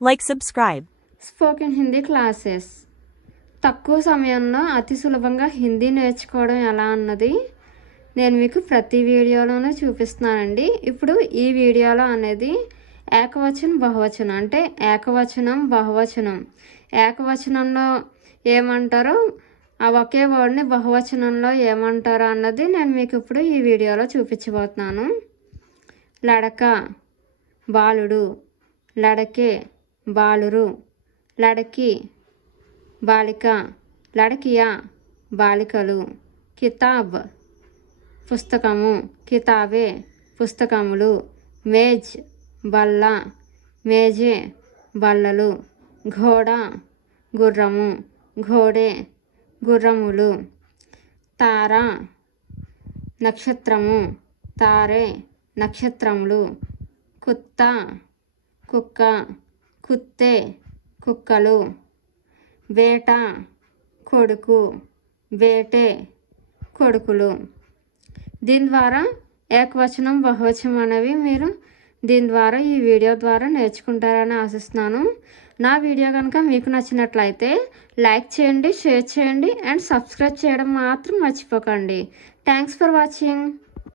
Like subscribe spoken Hindi classes తక్కువ సమయంలో అతి సులభంగా హిందీ నేర్చుకోవడం ఎలా అన్నది నేను మీకు ప్రతి వీడియోలోనూ చూపిస్తున్నానండి. ఇప్పుడు ఈ వీడియోలో అనేది ఏకవచనం బహువచనం. అంటే ఏకవచనం బహువచనం. ఏకవచనంలో ఏమంటారో ఆ ఒకే వర్డ్ని బహువచనంలో ఏమంటారో అన్నది నేను మీకు ఇప్పుడు ఈ వీడియోలో చూపించబోతున్నాను. లడక బాలుడు. లడకే బాలురు లడకి బాలిక. లడకియా బాలికలు. కితాబ్ పుస్తకము. కితాబే పుస్తకములు. మేజ్ బల్ల. మేజే బల్లలు. ఘోడ గుర్రము. ఘోడే గుర్రములు. తార నక్షత్రము. తారే నక్షత్రములు. కుత్త కుక్క కుత్తే కుక్కలు. వేట కొడుకు. వేటే కొడుకులు. దీని ద్వారా ఏకవచనం బహువచనం అనేవి మీరు దీని ద్వారా ఈ వీడియో ద్వారా నేర్చుకుంటారని ఆశిస్తున్నాను. నా వీడియో కనుక మీకు నచ్చినట్లయితే లైక్ చేయండి షేర్ చేయండి అండ్ సబ్స్క్రైబ్ చేయడం మాత్రం మర్చిపోకండి. Thanks for watching.